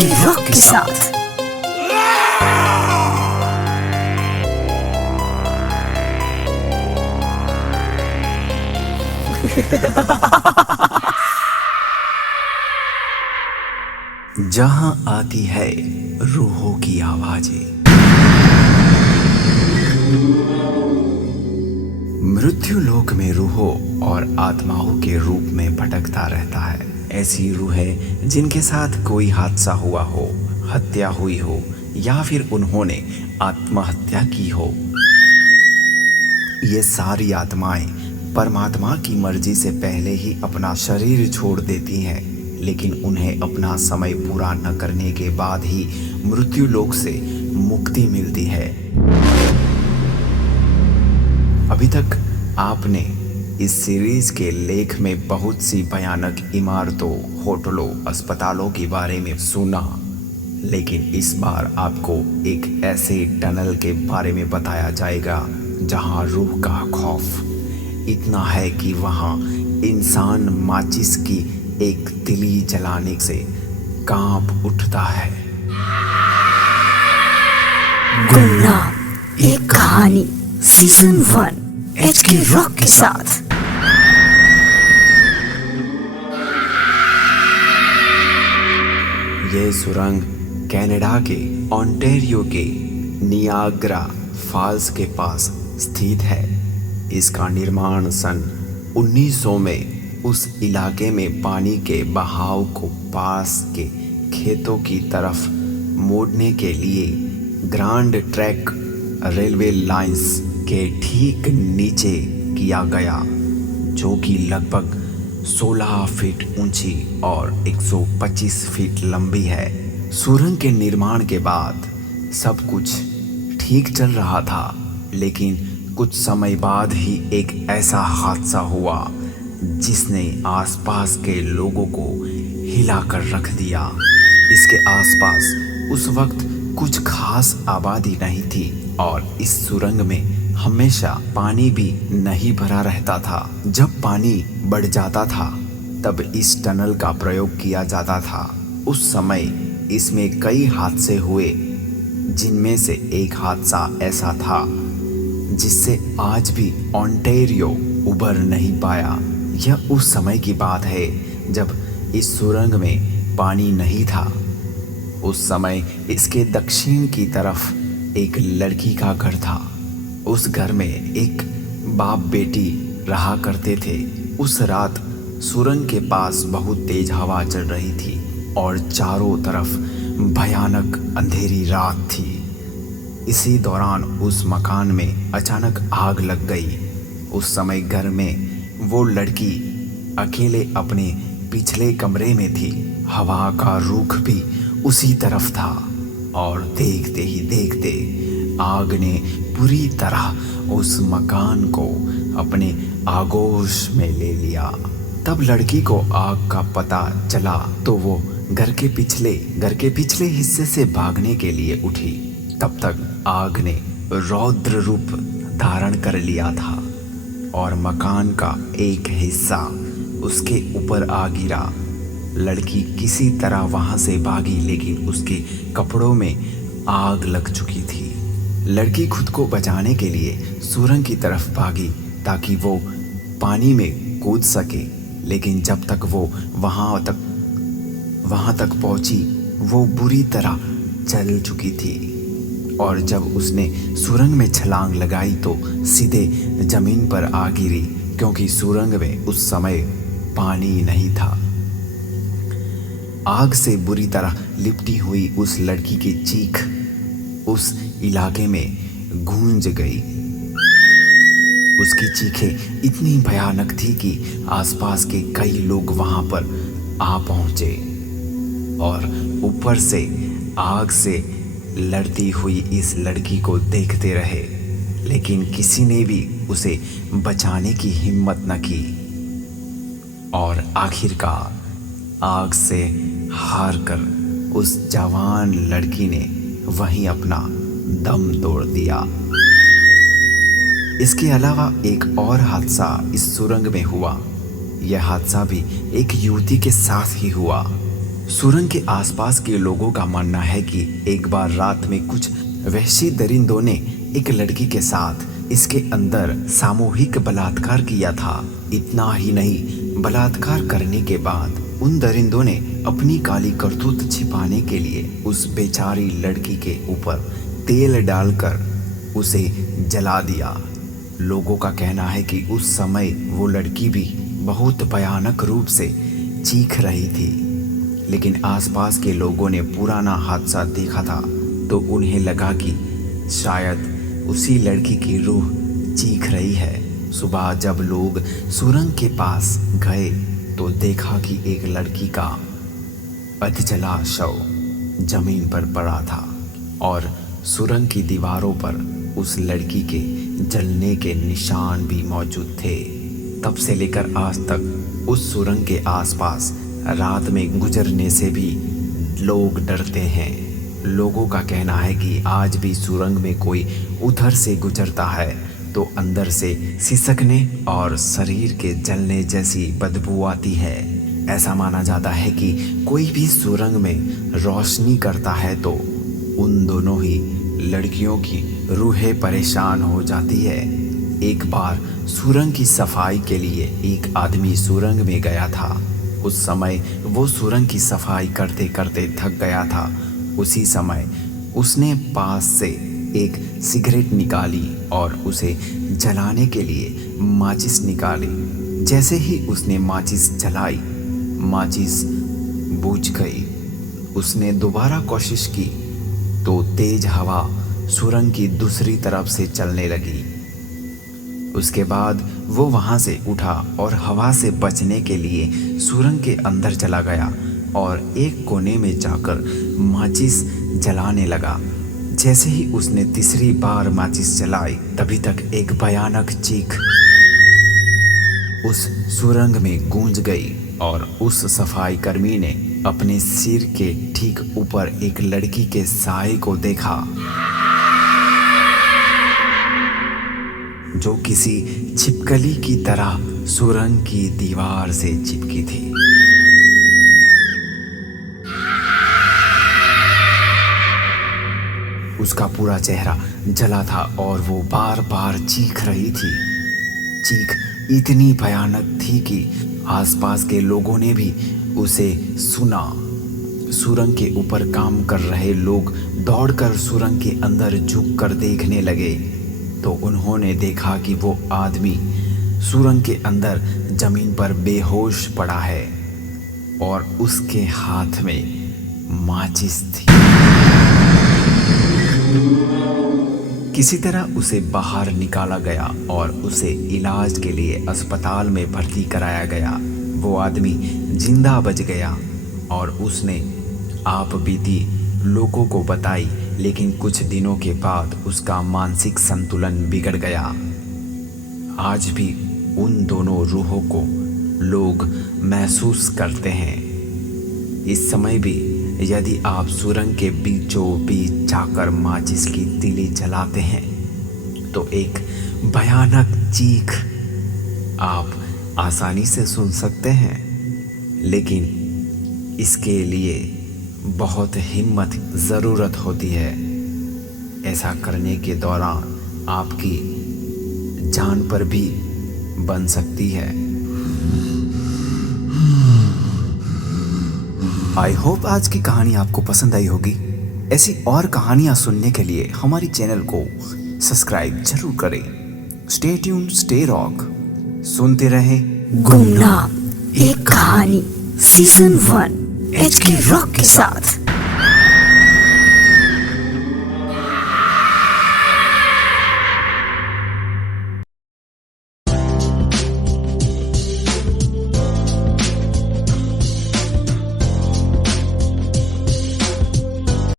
HK rock के साथ। जहां आती है रूहों की आवाजें, मृत्यु लोक में रूहों और आत्माओं के रूप में भटकता रहता है। ऐसी रूहें जिनके साथ कोई हादसा हुआ हो, हत्या हुई हो या फिर उन्होंने आत्महत्या की हो। ये सारी आत्माएं परमात्मा की मर्जी से पहले ही अपना शरीर छोड़ देती हैं, लेकिन उन्हें अपना समय पूरा न करने के बाद ही मृत्यु लोक से मुक्ति मिलती है। अभी तक आपने इस सीरीज के लेख में बहुत सी भयानक इमारतों, होटलों, अस्पतालों के बारे में सुना, लेकिन इस बार आपको एक ऐसे टनल के बारे में बताया जाएगा जहां रूह का खौफ इतना है कि वहां इंसान माचिस की एक तिली जलाने से कांप उठता है। गुमनाम एक कहानी सीजन 1 एचके रॉक के साथ। ये सुरंग कनाडा के ओंटारियो के नियाग्रा फॉल्स के पास स्थित है। इसका निर्माण सन 1900 में उस इलाके में पानी के बहाव को पास के खेतों की तरफ मोड़ने के लिए ग्रैंड ट्रैक रेलवे लाइंस के ठीक नीचे किया गया, जो कि लगभग 16 फीट ऊंची और 125 फीट लंबी है। सुरंग के निर्माण के बाद सब कुछ ठीक चल रहा था, लेकिन कुछ समय बाद ही एक ऐसा हादसा हुआ जिसने आसपास के लोगों को हिलाकर रख दिया। इसके आसपास उस वक्त कुछ खास आबादी नहीं थी और इस सुरंग में हमेशा पानी भी नहीं भरा रहता था। जब पानी बढ़ जाता था तब इस टनल का प्रयोग किया जाता था। उस समय इसमें कई हादसे हुए, जिनमें से एक हादसा ऐसा था जिससे आज भी ओंटारियो उबर नहीं पाया। यह उस समय की बात है जब इस सुरंग में पानी नहीं था। उस समय इसके दक्षिण की तरफ एक लड़की का घर था। उस घर में एक बाप बेटी रहा करते थे। उस रात सुरंग के पास बहुत तेज हवा चल रही थी और चारों तरफ भयानक अंधेरी रात थी। इसी दौरान उस मकान में अचानक आग लग गई। उस समय घर में वो लड़की अकेले अपने पिछले कमरे में थी। हवा का रुख भी उसी तरफ था और देखते ही देखते आग ने पूरी तरह उस मकान को अपने आगोश में ले लिया। तब लड़की को आग का पता चला तो वो घर के पिछले हिस्से से भागने के लिए उठी। तब तक आग ने रौद्र रूप धारण कर लिया था और मकान का एक हिस्सा उसके ऊपर आ गिरा। लड़की किसी तरह वहां से भागी, लेकिन उसके कपड़ों में आग लग चुकी थी। लड़की खुद को बचाने के लिए सुरंग की तरफ भागी ताकि वो पानी में कूद सके, लेकिन जब तक वो वहां तक पहुंची वो बुरी तरह जल चुकी थी। और जब उसने सुरंग में छलांग लगाई तो सीधे जमीन पर आ गिरी, क्योंकि सुरंग में उस समय पानी नहीं था। आग से बुरी तरह लिपटी हुई उस लड़की की चीख उस इलाके में गूंज गई। उसकी चीखें इतनी भयानक थी कि आसपास के कई लोग वहां पर आ पहुंचे और ऊपर से आग से लड़ती हुई इस लड़की को देखते रहे, लेकिन किसी ने भी उसे बचाने की हिम्मत न की। और आखिरकार आग से हार कर उस जवान लड़की ने वहीं अपना दम तोड़ दिया। इसके अलावा एक और हादसा इस सुरंग में हुआ। यह हादसा भी एक युवती के साथ ही हुआ। सुरंग के आसपास के लोगों का मानना है कि एक बार रात में कुछ वहशी दरिंदों ने एक लड़की के साथ इसके अंदर सामूहिक बलात्कार किया था। इतना ही नहीं, बलात्कार करने के बाद उन दरिंदों ने अपनी काली करतूत छिपाने के लिए उस बेचारी लड़की के ऊपर तेल डालकर उसे जला दिया। लोगों का कहना है कि उस समय वो लड़की भी बहुत भयानक रूप से चीख रही थी, लेकिन आसपास के लोगों ने पुराना हादसा देखा था तो उन्हें लगा कि शायद उसी लड़की की रूह चीख रही है। सुबह जब लोग सुरंग के पास गए तो देखा कि एक लड़की का अधजला शव जमीन पर पड़ा था और सुरंग की दीवारों पर उस लड़की के जलने के निशान भी मौजूद थे। तब से लेकर आज तक उस सुरंग के आसपास रात में गुजरने से भी लोग डरते हैं। लोगों का कहना है कि आज भी सुरंग में कोई उधर से गुजरता है तो अंदर से सिसकने और शरीर के जलने जैसी बदबू आती है। ऐसा माना जाता है कि कोई भी सुरंग में रोशनी करता है तो उन दोनों ही लड़कियों की रूहें परेशान हो जाती है। एक बार सुरंग की सफाई के लिए एक आदमी सुरंग में गया था। उस समय वो सुरंग की सफाई करते करते थक गया था। उसी समय उसने पास से एक सिगरेट निकाली और उसे जलाने के लिए माचिस निकाली। जैसे ही उसने माचिस जलाई, माचिस बुझ गई। उसने दोबारा कोशिश की तो तेज हवा सुरंग की दूसरी तरफ से चलने लगी। उसके बाद वो वहाँ से उठा और हवा से बचने के लिए सुरंग के अंदर चला गया और एक कोने में जाकर माचिस जलाने लगा। जैसे ही उसने तीसरी बार माचिस जलाई, तभी तक एक भयानक चीख उस सुरंग में गूंज गई और उस सफाई कर्मी ने अपने सिर के ठीक ऊपर एक लड़की के साए को देखा जो किसी छिपकली की तरह सुरंग की दीवार से चिपकी थी। उसका पूरा चेहरा जला था और वो बार बार चीख रही थी। चीख इतनी भयानक थी कि आसपास के लोगों ने भी उसे सुना। सुरंग के ऊपर काम कर रहे लोग दौड़कर सुरंग के अंदर झुककर देखने लगे तो उन्होंने देखा कि वो आदमी सुरंग के अंदर जमीन पर बेहोश पड़ा है और उसके हाथ में माचिस थी। किसी तरह उसे बाहर निकाला गया और उसे इलाज के लिए अस्पताल में भर्ती कराया गया। वो आदमी जिंदा बच गया और उसने आप बीती लोगों को बताई, लेकिन कुछ दिनों के बाद उसका मानसिक संतुलन बिगड़ गया। आज भी उन दोनों रूहों को लोग महसूस करते हैं। इस समय भी यदि आप सुरंग के बीचों बीच जाकर माचिस की तीली जलाते हैं तो एक भयानक चीख आप आसानी से सुन सकते हैं, लेकिन इसके लिए बहुत हिम्मत ज़रूरत होती है। ऐसा करने के दौरान आपकी जान पर भी बन सकती है। आई होप आज की कहानी आपको पसंद आई होगी। ऐसी और कहानियाँ सुनने के लिए हमारी चैनल को सब्सक्राइब जरूर करें। स्टे ट्यून, स्टे रॉक, सुनते रहें गुमनाम एक कहानी सीजन 1 HK रॉक के साथ।